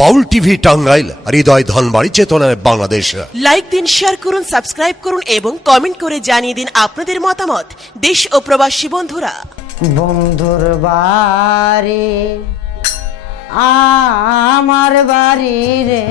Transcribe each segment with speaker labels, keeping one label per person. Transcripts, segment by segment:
Speaker 1: বাউল TV Tangail হৃদয় ধনবাড়ি চেতনায় Bangladesh.
Speaker 2: Like দিন share করুন সাবস্ক্রাইব করুন এবং কমেন্ট করে জানিয়ে দিন আপনাদের মতামত। দেশ ও প্রবাসী বন্ধুরা।
Speaker 3: বন্ধুর বাড়ি আমার বাড়ি রে।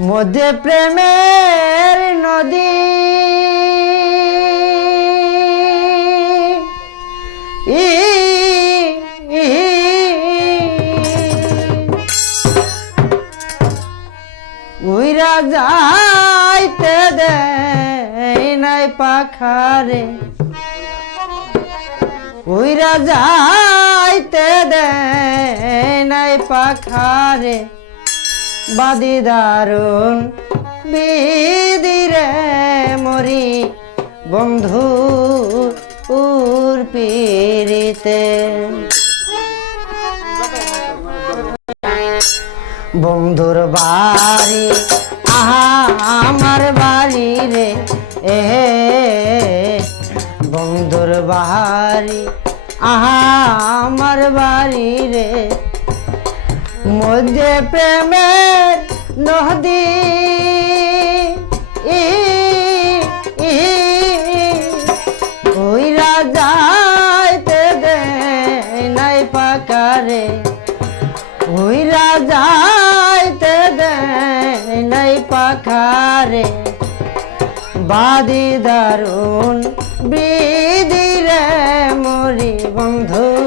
Speaker 3: মধ্যে প্রেমের নদী। ই, যাইতে দেয় নাই পাখারে। উইরা যাইতে দে নাই পাখারে। বাদি দারুণ বিদিরে মরি বন্ধু উর পিরিতে বন্ধুর বাড়ি আমার বাড়ি রে এ বন্ধুর বাহারি। আহা আমার বাড়ি রে মধ্যে প্রেমের নদী। বাদি দারুণ বিদিরে মরি বন্ধু।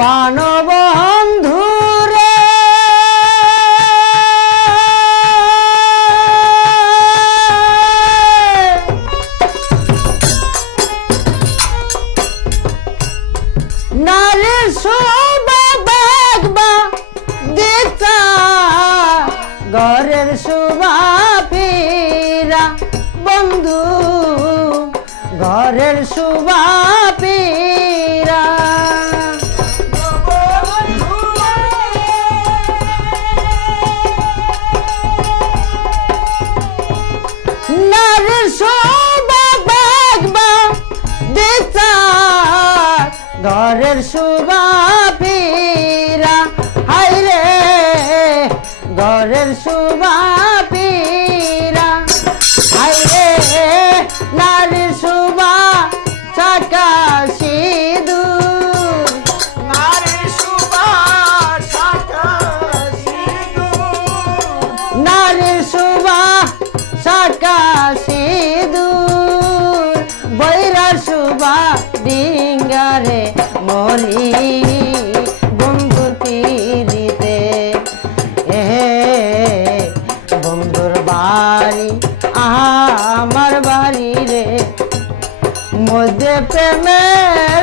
Speaker 3: পানবন্ধু রে নারীর শোভা দিতা ঘরের শোভা ফিরা। বন্ধু ঘরের শোভা ঘরের শোভা ফিরা হাইরে ঘরের শোভা ফিরা হাইরে নারীর শোভা চাকা সিঁদুর নারীর শোভা চাকা নারীর শোভা সাকা সিঁদুর বৈরার শোভা ডিঙ্গারে মরি বন্ধুর পিড়িতে এহে বন্ধুর বাড়ি আমার বাড়ি রে। মধ্যে প্রেমের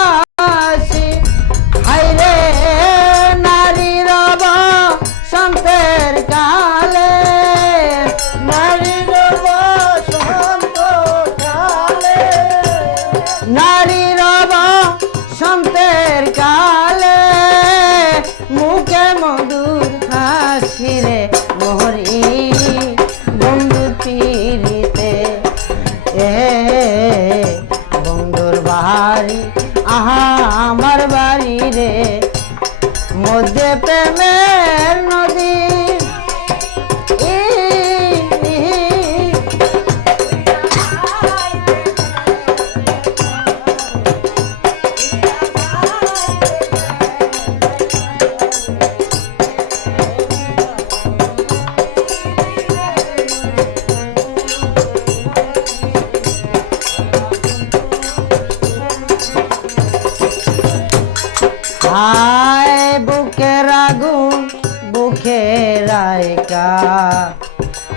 Speaker 3: মধ্যে প্রেমের নদী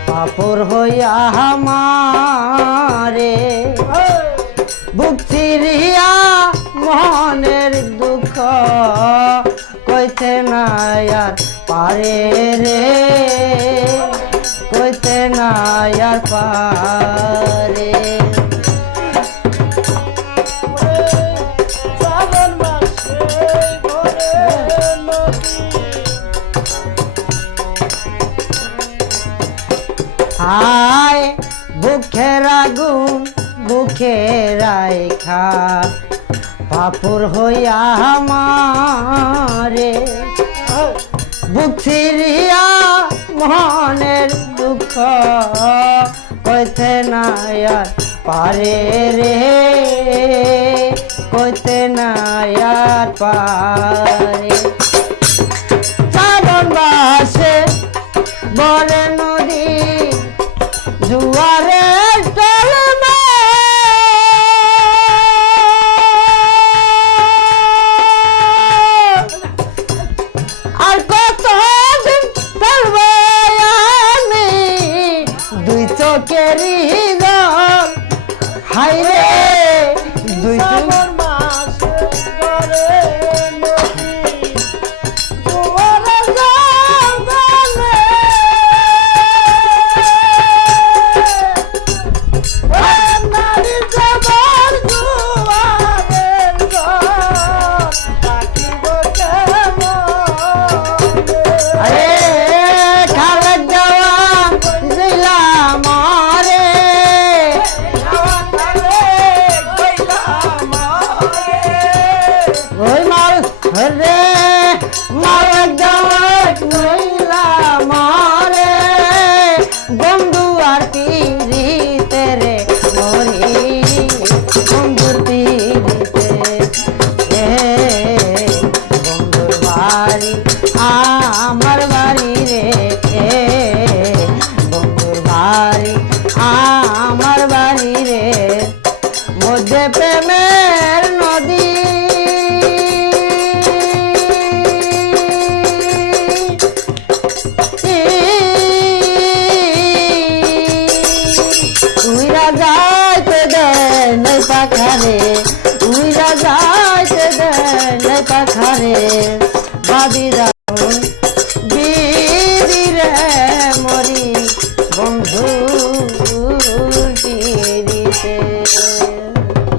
Speaker 3: পাপর হইয়া হামারে। বুক চিরিয়া মনের দুঃখ কইতে না আর পারে রে। কইতে না আর পারে। হায় বুকের আগুন বুকে রায়খা পাপর হইয়া আমারে বুথিরিয়া মনের দুঃখ কইতে নায়ার পারে রে, কইতে নায়ার পার পারে। আ